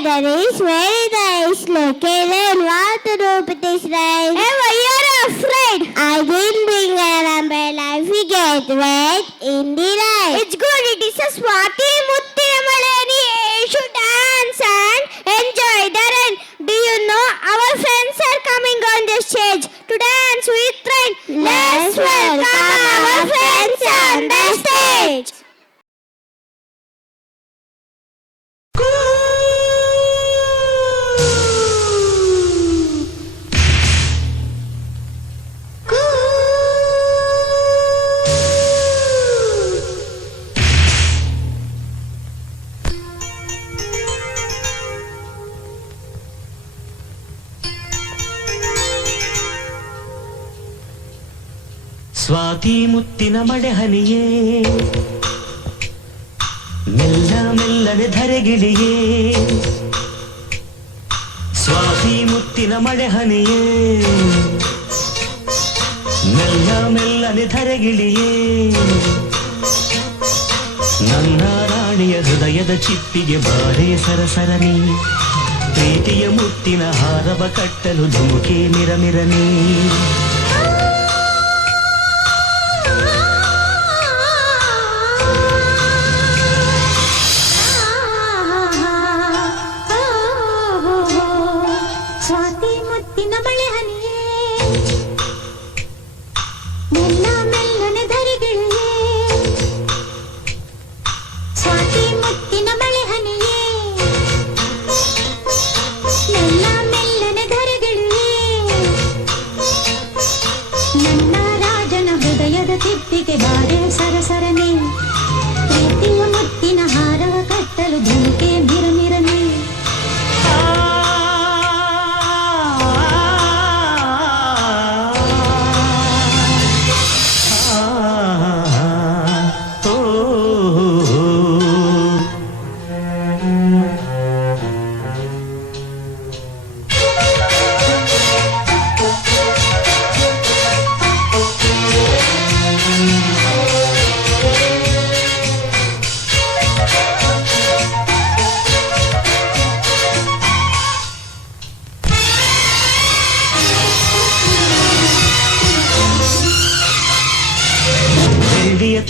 weather is very nice. Located in what to do with this rain? Hey, why you're afraid? I didn't bring an umbrella. If we get wet in the rain. It's good. It is a Swati Muttina Malani. You should dance and enjoy the rain. Do you know our friends are coming on the stage to dance with rain? Let's welcome our friends on the stage. Swati ಮುತ್ತಿನ ಮಳೆ ಹನಿಯೇ ಮೆಲ್ಲ ಮೆಲ್ಲನೆ ಧರೆಗಿಳಿಯೇ ಸ್ವಾತಿ ಮುತ್ತಿನ ಮಳೆ ಹನಿಯೇ ಮೆಲ್ಲ ಮೆಲ್ಲನೆ ಧರೆಗಿಳಿಯೇ ನನ್ನ ರಾಣಿಯ ಹೃದಯದ ಚಿಪ್ಪಿಗೆ ಬಾರೆ ಸರಸರನಿ ಪ್ರೀತಿಯ ಮುತ್ತಿನ ಹಾರವ ಕಟ್ಟಲು ಧುಮುಕೆ ಮಿರಮಿರನಿ ಸ್ವಾತಿ ಮುತ್ತಿನ ಮಳೆ ಹನಿಯೇ ಮೆಲ್ಲ ಮೆಲ್ಲನೆ ಧರೆಗಿಳಿಯೇ ಸ್ವಾತಿ ಮುತ್ತಿನ ಮಳೆ ಹನಿಯೇ ಮೆಲ್ಲ ಮೆಲ್ಲನೆ ಧರೆಗಿಳಿಯೇ ನನ್ನ ರಾಜನ ಹೃದಯದ ತಿಪ್ಪಿಗೆ ಬಾರೆ ಸರಸರನೆ ಪ್ರೀತಿಯ ಮುತ್ತಿನ ಹಾರವ ಕಟ್ಟಲು ಧುಮುಕೆ ಮಿರಮಿರನೆ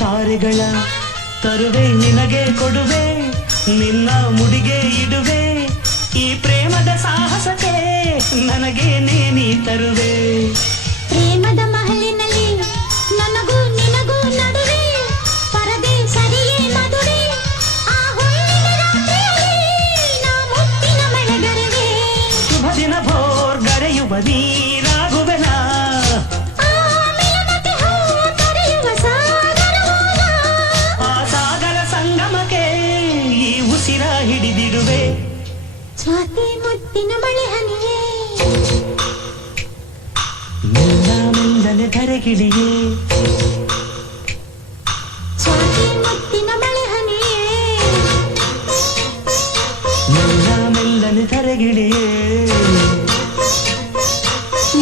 ತಾರೆಗಳ ತರುವೆ ನಿನಗೆ ಕೊಡುವೆ ನಿನ್ನ ಮುಡಿಗೆ ಇಡುವೆ ಈ ಪ್ರೇಮದ ಸಾಹಸಕ್ಕೆ ನನಗೆ ನೀ ತರುವೆ ಪ್ರೇಮದ ಮಹಲಿನಲ್ಲಿ ನನಗೂ ನಿನಗೂ ನಡುವೆ ಪರದೆ ಸರಿಯೇ ಮದುವೆ ಆ ಹೊನ್ನಿನ ರಾತ್ರಿಯಲ್ಲಿ ನಾ ಮುತ್ತಿನ ಮಳೆಗರೆವೆ ಶುಭ ದಿನ ಭೋರ್ ಗರೆಯುವ ನೀರಾಗುವೆನ ಹಿಡಿದಿಡುವೆ ಸ್ವಾತಿ ಮುತ್ತಿನ ಮಳೆ ಹನಿಯೇ ಮೆಲ್ಲ ಮೆಲ್ಲನೆ ಧರೆಗಿಳಿಯೇ ಸ್ವಾತಿ ಮುತ್ತಿನ ಮಳೆ ಹನಿಯೇ ಮೆಲ್ಲ ಮೆಲ್ಲನೆ ಧರೆಗಿಳಿಯೇ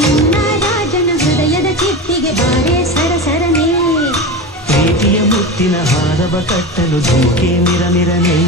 ನನ್ನ ರಾಜನ ಹೃದಯದ ಚಿಪ್ಪಿಗೆ ಬಾರೆ ಸರಸರನೆ ಪ್ರೀತಿಯ ಮುತ್ತಿನ ಹಾರವ ಕಟ್ಟಲು ಧುಮುಕೆ ಮಿರಮಿರನೆ